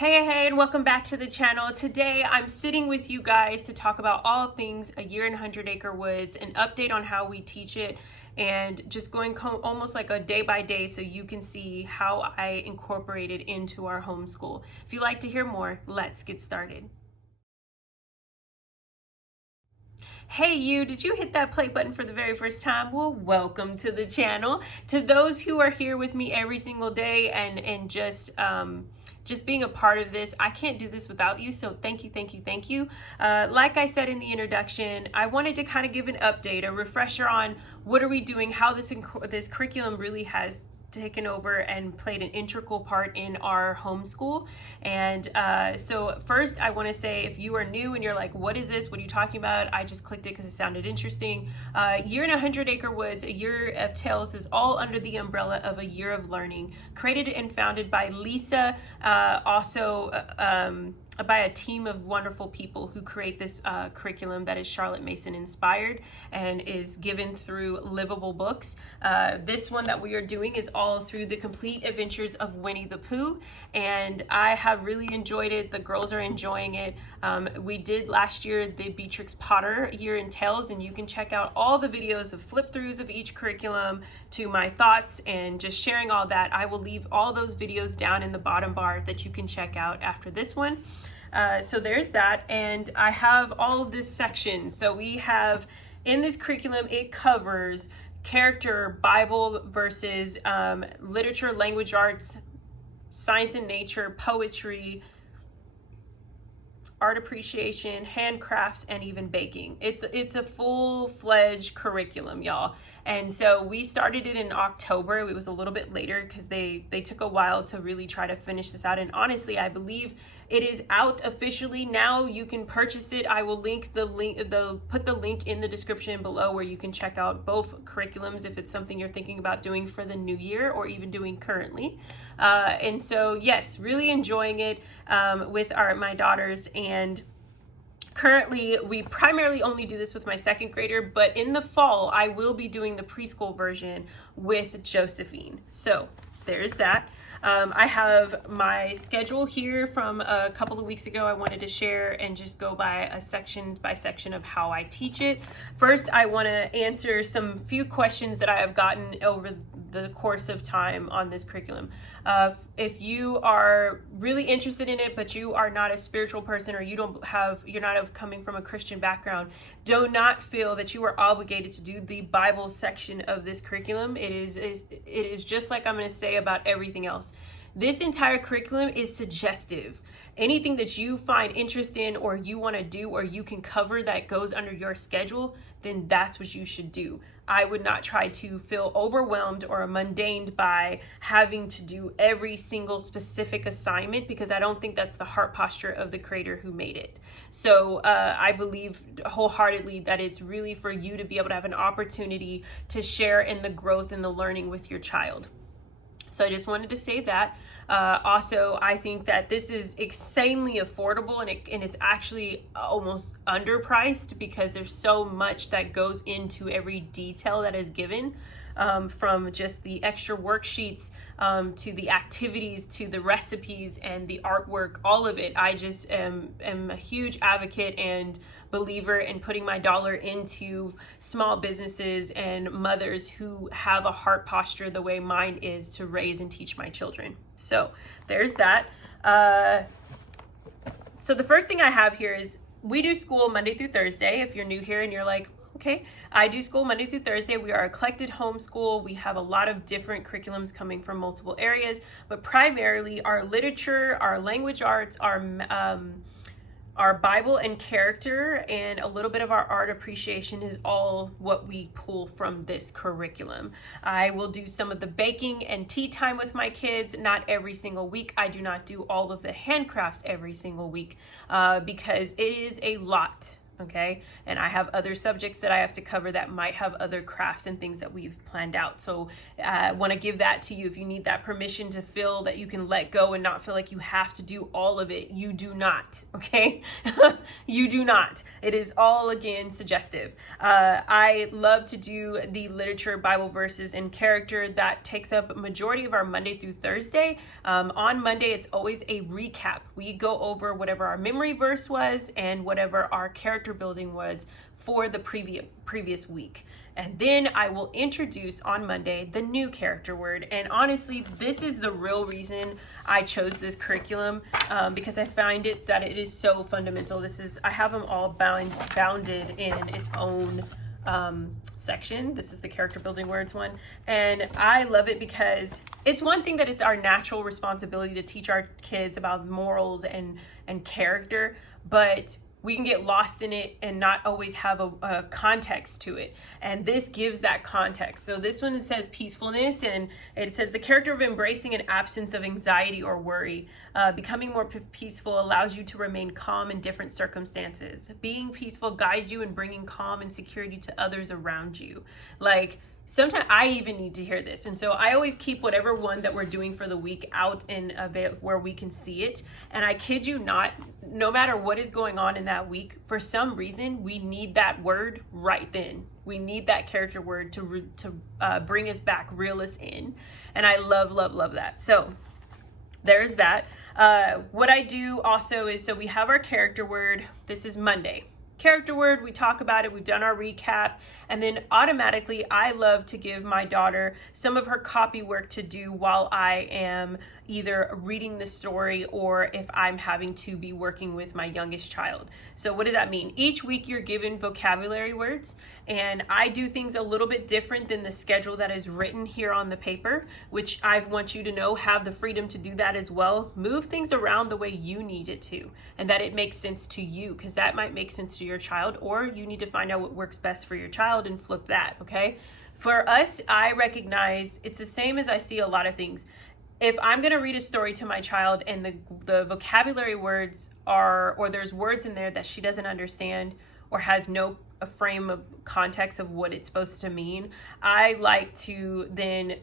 Hey, and welcome back to the channel. Today, I'm sitting with you guys to talk about all things A Year in 100 Acre Woods, an update on how we teach it, and just going almost like a day by day so you can see how I incorporate it into our homeschool. If you'd like to hear more, let's get started. Hey you, did you hit that play button for the very first time? Well, welcome to the channel. To those who are here with me every single day and just being a part of this, I can't do this without you, so thank you. Like I said in the introduction, I wanted to kind of give an update, a refresher on what are we doing, how this curriculum really has taken over and played an integral part in our homeschool. And so first I want to say, if you are new and you're like, what is this? What are you talking about? I just clicked it because it sounded interesting. Year in 100 Acre Woods, A Year of Tales is all under the umbrella of A Year of Learning, created and founded by Lisa, also by a team of wonderful people who create this curriculum that is Charlotte Mason inspired and is given through Livable Books. This one that we are doing is all through the complete adventures of Winnie the Pooh, and I have really enjoyed it. The girls are enjoying it. We did last year the Beatrix Potter Year in Tales, and you can check out all the videos of flip throughs of each curriculum to my thoughts and just sharing all that. I will leave all those videos down in the bottom bar that you can check out after this one. So there's that, and I have all of this section. So we have in this curriculum, it covers character, Bible verses, literature, language arts, science and nature, poetry, art appreciation, handcrafts, and even baking. It's a full-fledged curriculum, y'all. And so we started it in October. It was a little bit later because they took a while to really try to finish this out. And honestly, I believe it is out officially now. You can purchase it. I will put the link in the description below where you can check out both curriculums if it's something you're thinking about doing for the new year or even doing currently. And so yes, really enjoying it with my daughters. And currently, we primarily only do this with my second grader, but in the fall, I will be doing the preschool version with Josephine. So there's that. I have my schedule here from a couple of weeks ago. I wanted to share and just go by a section by section of how I teach it. First, I want to answer some few questions that I have gotten over the course of time on this curriculum. If you are really interested in it, but you are not a spiritual person, or you're not coming from a Christian background, do not feel that you are obligated to do the Bible section of this curriculum. It is just like I'm going to say about everything else. This entire curriculum is suggestive. Anything that you find interest in or you want to do or you can cover that goes under your schedule, then that's what you should do. I would not try to feel overwhelmed or mundaned by having to do every single specific assignment, because I don't think that's the heart posture of the creator who made it. So I believe wholeheartedly that it's really for you to be able to have an opportunity to share in the growth and the learning with your child. So I just wanted to say that. Also, I think that this is insanely affordable, and it's actually almost underpriced because there's so much that goes into every detail that is given, from just the extra worksheets to the activities to the recipes and the artwork, all of it. I just am a huge advocate and believer in putting my dollar into small businesses and mothers who have a heart posture the way mine is to raise and teach my children. So there's that. So the first thing I have here is we do school Monday through Thursday. If you're new here and you're like, okay, I do school Monday through Thursday. We are a collected homeschool. We have a lot of different curriculums coming from multiple areas, but primarily our literature, our language arts, our Bible and character, and a little bit of our art appreciation is all what we pull from this curriculum. I will do some of the baking and tea time with my kids, not every single week. I do not do all of the handcrafts every single week because it is a lot. okay? And I have other subjects that I have to cover that might have other crafts and things that we've planned out. So I want to give that to you. If you need that permission to feel that you can let go and not feel like you have to do all of it, you do not, okay? You do not. It is all, again, suggestive. I love to do the literature, Bible verses, and character. That takes up a majority of our Monday through Thursday. On Monday, it's always a recap. We go over whatever our memory verse was and whatever our character building was for the previous week. And then I will introduce on Monday the new character word. And honestly, this is the real reason I chose this curriculum, because I find that it is so fundamental. I have them all bounded in its own section. This is the character building words one, and I love it because it's one thing that it's our natural responsibility to teach our kids about morals and character, but we can get lost in it and not always have a context to it. And this gives that context. So this one says peacefulness, and it says the character of embracing an absence of anxiety or worry. Becoming more peaceful allows you to remain calm in different circumstances. Being peaceful guides you in bringing calm and security to others around you. Like, sometimes I even need to hear this. And so I always keep whatever one that we're doing for the week out in where we can see it. And I kid you not, no matter what is going on in that week, for some reason, we need that word right then. We need that character word to bring us back, reel us in. And I love, love, love that. So there's that. What I do also is, so we have our character word. This is Monday. Character word, we talk about it, we've done our recap, and then automatically I love to give my daughter some of her copy work to do while I am either reading the story or if I'm having to be working with my youngest child. So what does that mean? Each week you're given vocabulary words, and I do things a little bit different than the schedule that is written here on the paper, which I want you to know, have the freedom to do that as well. Move things around the way you need it to, and that it makes sense to you, because that might make sense to your child, or you need to find out what works best for your child and flip that, okay? For us, I recognize it's the same as I see a lot of things. If I'm going to read a story to my child and the vocabulary words or there's words in there that she doesn't understand or has no a frame of context of what it's supposed to mean, I like to then,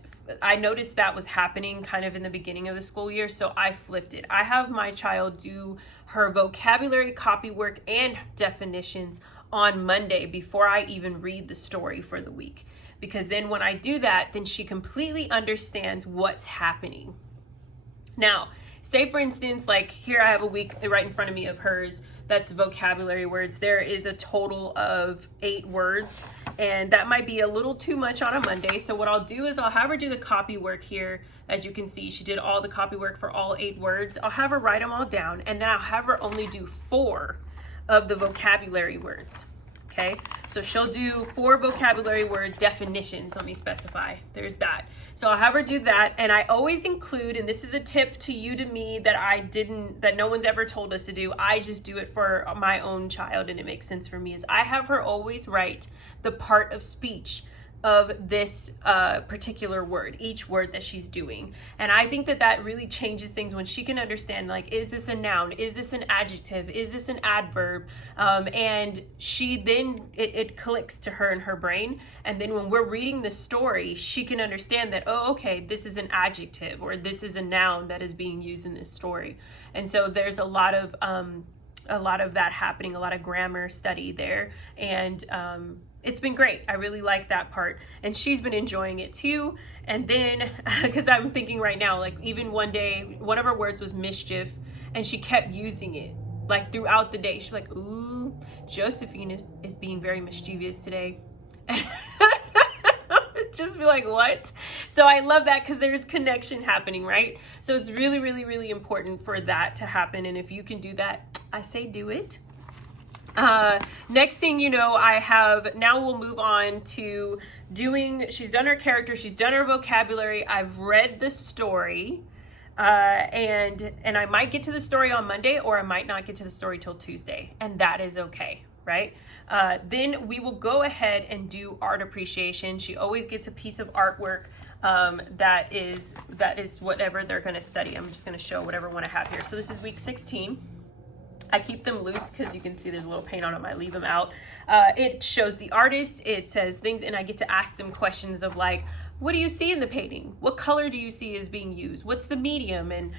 I noticed that was happening kind of in the beginning of the school year, so I flipped it. I have my child do her vocabulary, copy work, and definitions on Monday before I even read the story for the week. Because then when I do that, then she completely understands what's happening. Now, say for instance, like here I have a week right in front of me of hers that's vocabulary words. There is a total of 8 words, and that might be a little too much on a Monday. So what I'll do is I'll have her do the copy work here. As you can see, she did all the copy work for all 8 words. I'll have her write them all down, and then I'll have her only do 4 of the vocabulary words. Okay, so she'll do 4 vocabulary word definitions. Let me specify. There's that. So I'll have her do that, and I always include, and this is a tip to you, to me, that no one's ever told us to do. I just do it for my own child, and it makes sense for me. Is I have her always write the part of speech of this particular word, each word that she's doing. And I think that really changes things when she can understand, like, is this a noun? Is this an adjective? Is this an adverb? And she then, it clicks to her in her brain. And then when we're reading the story, she can understand that, oh, okay, this is an adjective, or this is a noun that is being used in this story. And so there's a lot of that happening, a lot of grammar study there. And it's been great. I really like that part. And she's been enjoying it too. And then, because I'm thinking right now, like even one day, one of her words was mischief, and she kept using it like throughout the day. She's like, ooh, Josephine is being very mischievous today. Just be like, what? So I love that, because there's connection happening, right? So it's really, really, really important for that to happen. And if you can do that, I say do it. Next thing you know, now we'll move on to she's done her character, she's done her vocabulary, I've read the story, and I might get to the story on Monday, or I might not get to the story till Tuesday, and that is okay, right? Then we will go ahead and do art appreciation. She always gets a piece of artwork that is whatever they're going to study. I'm just going to show whatever one I have here. So this is week 16. I keep them loose because you can see there's a little paint on them. I leave them out. It shows the artist, it says things, and I get to ask them questions of like, what do you see in the painting? What color do you see is being used? What's the medium? And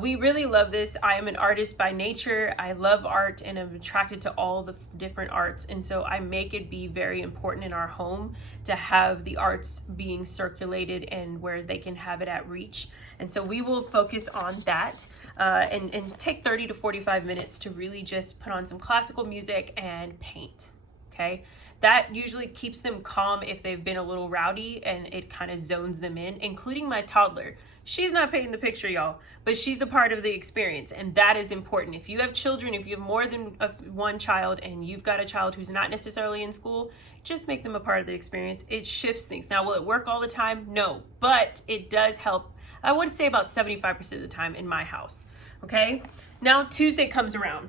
we really love this. I am an artist by nature. I love art and I'm attracted to all the different arts. And so I make it be very important in our home to have the arts being circulated and where they can have it at reach. And so we will focus on that and take 30 to 45 minutes to really just put on some classical music and paint, okay? That usually keeps them calm if they've been a little rowdy, and it kind of zones them in, including my toddler. She's not painting the picture, y'all, but she's a part of the experience, and that is important. If you have children, if you have more than one child and you've got a child who's not necessarily in school, just make them a part of the experience. It shifts things. Now, will it work all the time? No, but it does help. I would say about 75% of the time in my house, okay? Now, Tuesday comes around.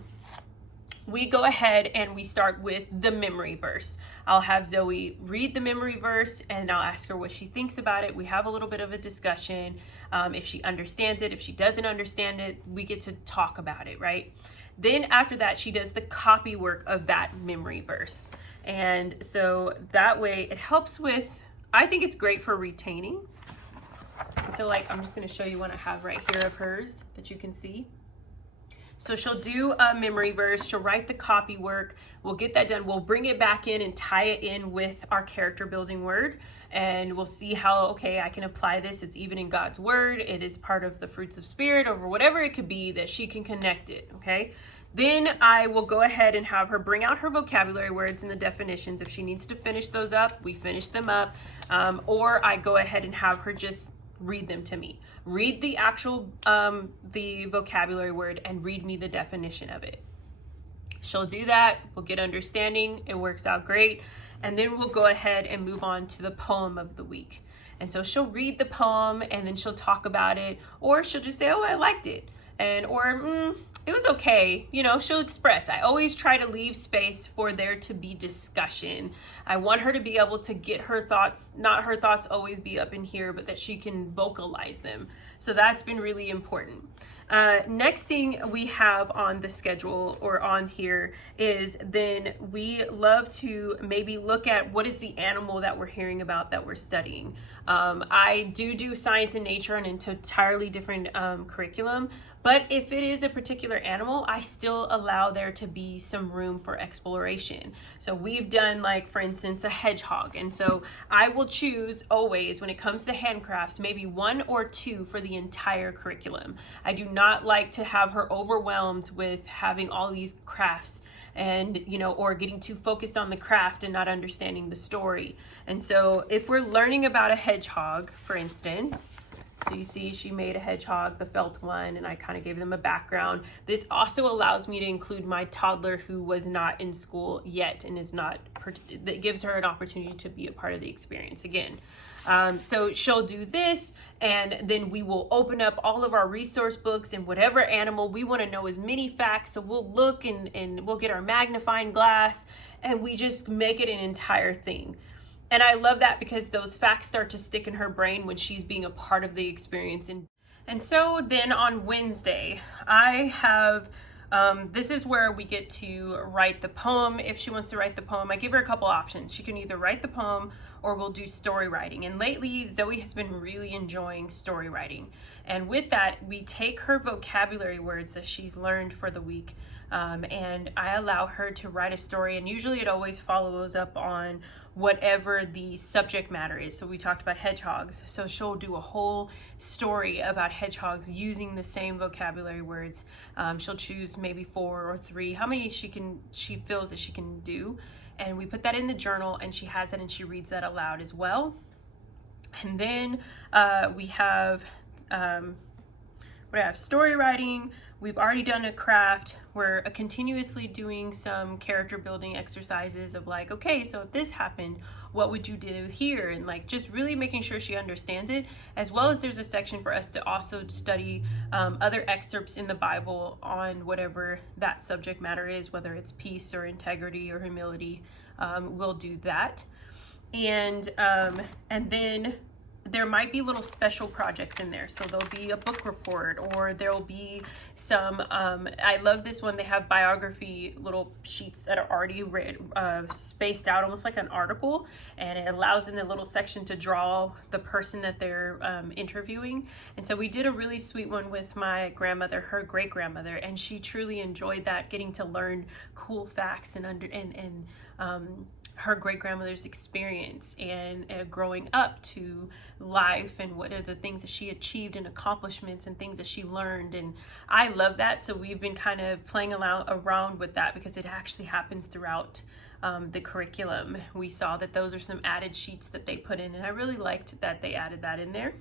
We go ahead and we start with the memory verse. I'll have Zoe read the memory verse and I'll ask her what she thinks about it. We have a little bit of a discussion. If she understands it, if she doesn't understand it, we get to talk about it, right? Then after that, she does the copy work of that memory verse. And so that way it helps with, I think it's great for retaining. And so like, I'm just gonna show you one I have right here of hers that you can see. So she'll do a memory verse, she'll write the copy work, we'll get that done, we'll bring it back in and tie it in with our character building word, and we'll see how, okay, I can apply this, it's even in God's word, it is part of the fruits of spirit, or whatever it could be that she can connect it, okay? Then I will go ahead and have her bring out her vocabulary words and the definitions. If she needs to finish those up, we finish them up, or I go ahead and have her just read them to me. Read the actual, the vocabulary word and read me the definition of it. She'll do that, we'll get understanding, it works out great. And then we'll go ahead and move on to the poem of the week. And so she'll read the poem and then she'll talk about it, or she'll just say, oh, I liked it. Or it was okay, you know, she'll express. I always try to leave space for there to be discussion. I want her to be able to get her thoughts, not her thoughts always be up in here, but that she can vocalize them. So that's been really important. Next thing we have on the schedule or on here is then we love to maybe look at what is the animal that we're hearing about that we're studying. I do science and nature on an entirely different curriculum, but if it is a particular animal, I still allow there to be some room for exploration. So we've done, like, for instance, a hedgehog. And so I will choose always, when it comes to handcrafts, maybe 1 or 2 for the entire curriculum. I do not like to have her overwhelmed with having all these crafts and, you know, or getting too focused on the craft and not understanding the story. And so if we're learning about a hedgehog, for instance, so you see she made a hedgehog, the felt one, and I kind of gave them a background. This also allows me to include my toddler who was not in school yet and is not, that gives her an opportunity to be a part of the experience again. So she'll do this, and then we will open up all of our resource books and whatever animal we want to know as many facts. So we'll look and we'll get our magnifying glass and we just make it an entire thing. And I love that because those facts start to stick in her brain when she's being a part of the experience. And so then on Wednesday, I have, this is where we get to write the poem. If she wants to write the poem, I give her a couple options. She can either write the poem or we'll do story writing. And lately, Zoe has been really enjoying story writing. And with that, we take her vocabulary words that she's learned for the week, and I allow her to write a story. And usually it always follows up on whatever the subject matter is. So we talked about hedgehogs. So she'll do a whole story about hedgehogs using the same vocabulary words. She'll choose maybe 4 or 3, how many she feels that she can do. And we put that in the journal and she has it and she reads that aloud as well. And then we have story writing. We've already done a craft. We're continuously doing some character building exercises of like, okay, so if this happened, what would you do here? And like just really making sure she understands it, as well as there's a section for us to also study other excerpts in the Bible on whatever that subject matter is, whether it's peace or integrity or humility. We'll do that. And then there might be little special projects in there. So there'll be a book report, or there'll be some, I love this one, they have biography little sheets that are already spaced out almost like an article, and it allows in the little section to draw the person that they're interviewing. And so we did a really sweet one with my grandmother, her great grandmother, and she truly enjoyed that, getting to learn cool facts and her great grandmother's experience and growing up to life, and what are the things that she achieved and accomplishments and things that she learned. And I love that. So we've been kind of playing around with that, because it actually happens throughout the curriculum. We saw that those are some added sheets that they put in, and I really liked that they added that in there.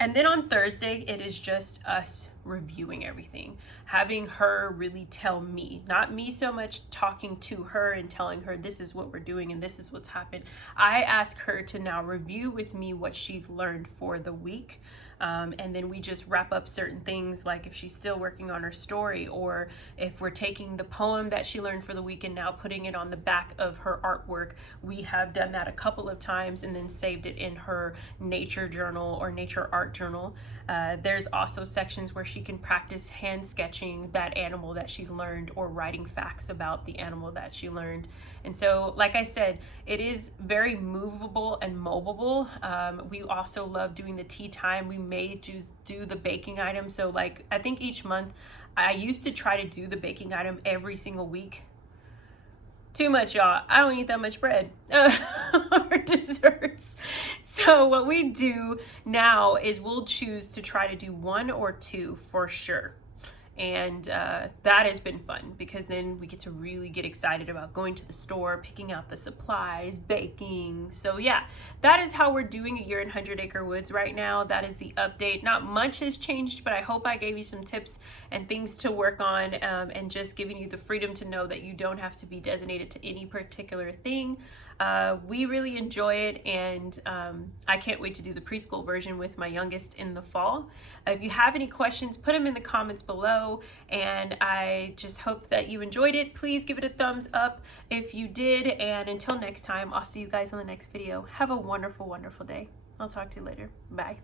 And then on Thursday, it is just us reviewing everything, having her really tell me, not me so much talking to her and telling her this is what we're doing and this is what's happened. I ask her to now review with me what she's learned for the week. And then we just wrap up certain things, like if she's still working on her story, or if we're taking the poem that she learned for the week and now putting it on the back of her artwork. We have done that a couple of times and then saved it in her nature journal or nature art journal. There's also sections where she can practice hand sketching that animal that she's learned, or writing facts about the animal that she learned. And so, like I said, it is very movable and mobile. We also love doing the tea time. We may do the baking item. So like, I think each month, I used to try to do the baking item every single week. Too much, y'all. I don't eat that much bread or desserts. So what we do now is we'll choose to try to do 1 or 2 for sure. And that has been fun, because then we get to really get excited about going to the store, picking out the supplies, baking. So yeah, that is how we're doing a year in 100 Acre Woods right now. That is the update. Not much has changed, but I hope I gave you some tips and things to work on, and just giving you the freedom to know that you don't have to be designated to any particular thing. We really enjoy it, and I can't wait to do the preschool version with my youngest in the fall. If you have any questions, put them in the comments below, and I just hope that you enjoyed it. Please give it a thumbs up if you did, and until next time, I'll see you guys on the next video. Have a wonderful, wonderful day. I'll talk to you later. Bye.